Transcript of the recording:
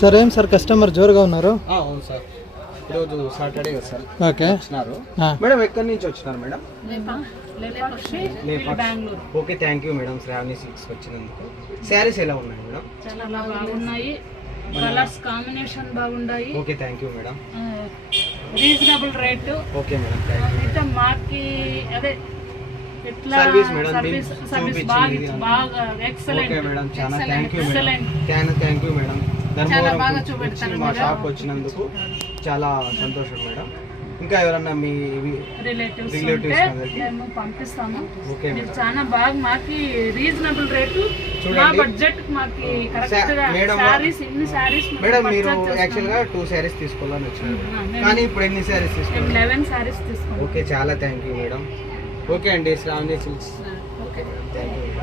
Sir ఏం sir customer జోరుగా ఉన్నారు? అవును సార్, ఈరోజు సాటర్డే కదా సార్. ఓకే వచ్చినారు మేడం. ఎక్కడి నుంచి వచ్చినారు madam? Okay, thank you madam Sravani Silks వచ్చినందుకు. శారీస్ ఎలా ఉన్నాయి మేడం? చాలా బాగున్నాయి, కలర్స్ కాంబినేషన్ బాగున్నాయి. Okay, thank you madam. Reasonable rate. Okay madam, thank you. అయితే మాకి అదే ఎట్లా సర్వీస్ మేడం, సర్వీస్ బాగా ఎక్సలెంట్. ఓకే మేడం, చాలా thank you madam. Thank you madam. Dharmavaram వచ్చి మా షాప్ వచ్చినందుకు చాలా సంతోషం మేడం. ఇంకా ఎవరన్నా మీ రిలేటివ్స్ రిలేటివ్స్ మేము పంపిస్తాము. ఓకే మీరు చాలా బాగా మాకి రీజనబుల్ రేటు, మా బడ్జెట్ మాకి కరెక్ట్ గా సారీస్, ఇన్ని సారీస్ మేడం. మీరు యాక్చువల్ గా 2 సారీస్ తీసుకోవాలని వచ్చారు, కానీ ఇప్పుడు ఎన్ని సారీస్ తీసుకున్నారు? 11 సారీస్ తీసుకున్నాం. ఓకే, చాలా థ్యాంక్ యూ మేడం. ఓకే అండి, Sravani Silks. Okay. Thank you.